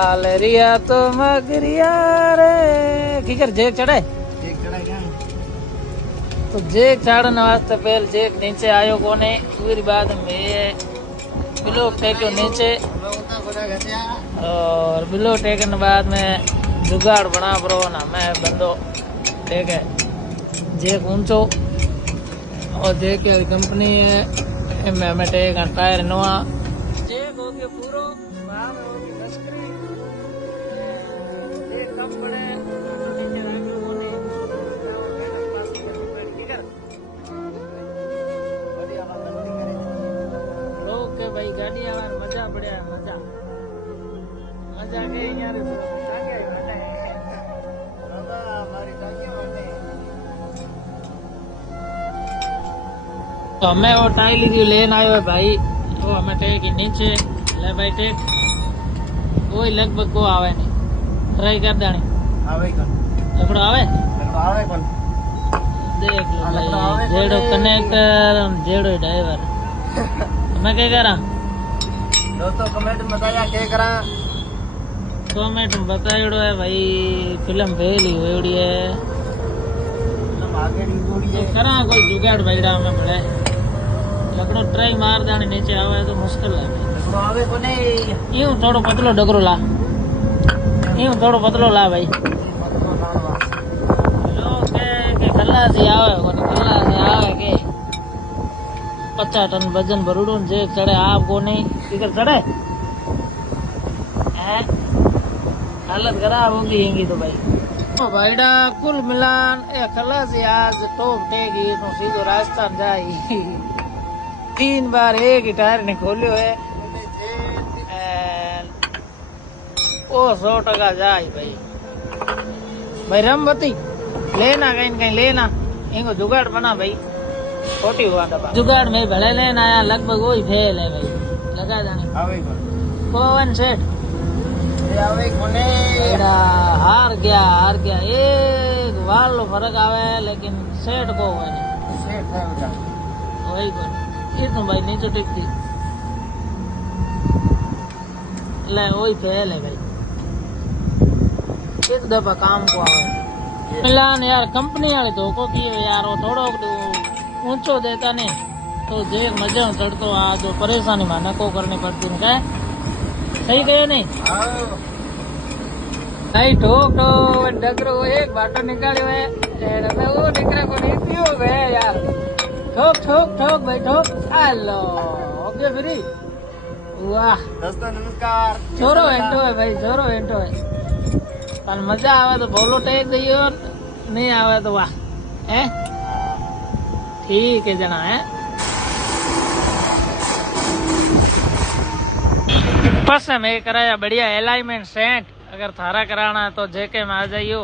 आलरिया तो मगरिया रे किकर जेक चढ़े तो जेक चढ़ने वास्ते पहले जेक नीचे आयो कोने फिर बाद में बिलो टेक्यो नीचे और बिलो टेकने बाद में जुगाड़ बना पड़ो ना मैं बंदो टेके जेक ऊंचो और जेक कंपनी है हमें टेक टायर नवा जेक हो गया पूरो वहां में होगी लश्करी ये कम पड़े नीचे आगे होने ओके भाई गाड़ी आवार मजा बढ़िया है मजा मजा के यार टांगे वाटे बाबा हमारी टांगे वाटे तो हमें वो टाइल की लेन आयो है भाई वो हमें टेक नीचे ले भाई टेक वो लगभग को आवे नहीं ट्राई कर देनी आवे कौन लकड़ो आवे कौन देख लो भाई जेड़ो कनेक्टर जेड़ो ड्राइवर मैं क्या करा दोस्तों कमेंट में बताया क्या करा कमेंट में बताइयो है भाई फिल्म फेल ही हुई है फिल्म आगे नहीं हुई है करा कोई जुगाड़ भाईड़ा में बड़े लकड़ो ट्राई मार देने नीचे आवे तो मुश्किल है लकड़ो आवे को नहीं यूं थोड़ो पतलो डगरो ला यूं थोड़ो पतलो ला भाई लो के खल्ला से आवे को खल्ला से आवे के 50 टन वजन भरूडो जे चढ़े आपको नहीं किधर चढ़े हैं हालत खराब होगी येंगी तो भाई तो भाईड़ा कुल मिलान ए खल्ला से आज टॉप टेगी तो सीधो राजस्थान जाई 3 बार एक ही टायर ने खोलियो है ओ 100% जाए भाई भाई रमबती लेना कहीं लेना इनको जुगाड़ बना भाई छोटी हुआ दबा जुगाड़ में भले लेना आया लगभग वही फेल है भाई लगा जाने पवन सेठ हार गया एक वाल फर्क आवे लेकिन सेठ को हुआ नहीं वही को इतना भाई नीचे टिक थी ले वही फेल है भाई एक दफा काम को आवे मिलान यार कंपनी वाले धोखो किए यार वो थोड़ो ऊंचो देता नहीं तो जे मजे चढ़तो आ जो परेशानी माने को करनी पड़ती है सही कहो नहीं नहीं ठोक ठोक डगरो एक बाटो निकालियो है वो निकरा को नहीं पियो है यार ठोक ठोक ठोक भाई ठोक हेलो ओके फ्री वाह दोस्तों नमस्कार छोरो एंटो है भाई छोरो एंटो है पर मजा आवे तो बोलो टेक दियो नहीं आवे तो वाह हैं ठीक है जना है बस में कराया बढ़िया अलाइनमेंट सेट अगर थारा कराना है तो जेके में आ जाइयो